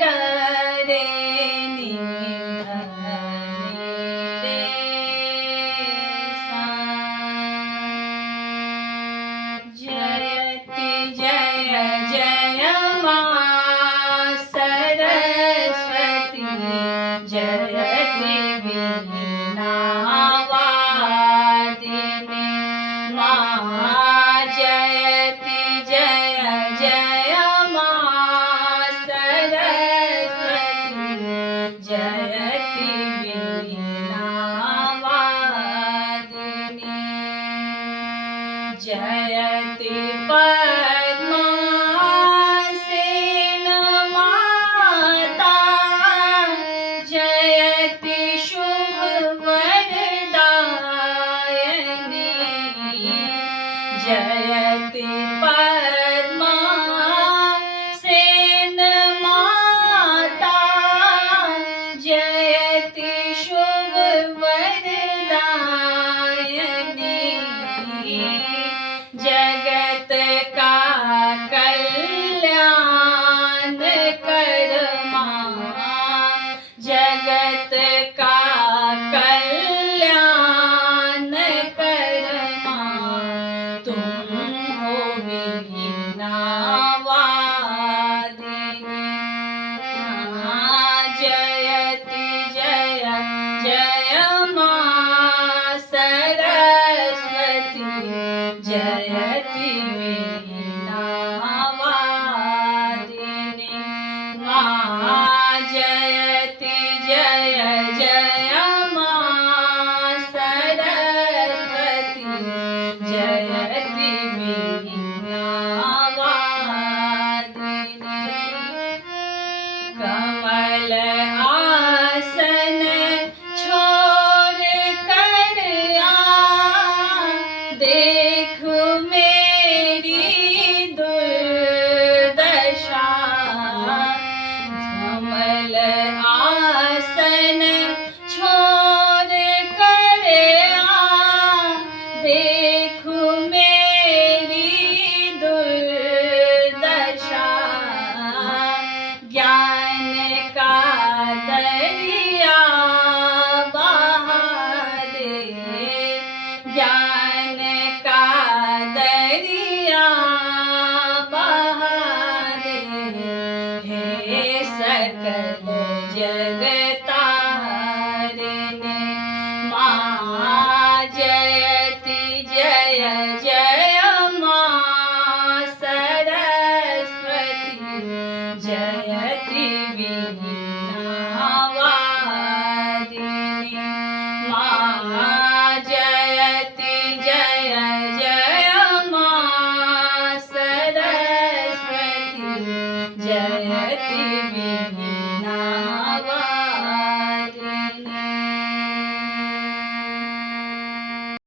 ग रे नि ध नि रे सा। जयति जय जय मां सरस्वती, जयति वीणा वादिनी मां। जयति जय जय मां सरस्वती, जयति वीणा वादिनी। जयति पद्मासेन माता, जयति शुभवरदायिनी। जयति पद्मासेन माता, जयति शुभवरदायिनी। जगत का कल्याण कर मां, जगत का कल्याण कर मां। तुम हो वीणा वादिनी। जयति जय जय मां सरस्वती, जयति वीणा वादिनी मां। जयति जय जय मां सरस्वती, जयति वीणा वादिनी। कमल आसन छोड़ कर आ, देख मेरी दुर्दशा। कमल आसन छोड़ कर आ, देख मेरी दुर्दशा। ज्ञान का दरिया बहा दे, ज्ञान का दरिया बहा दे। हे सकल जगतारिणी मां। जयति जय जय मां सरस्वती, जयति वीणा वादिनी मां। जयति जय जय मां सरस्वती, जयति वीणा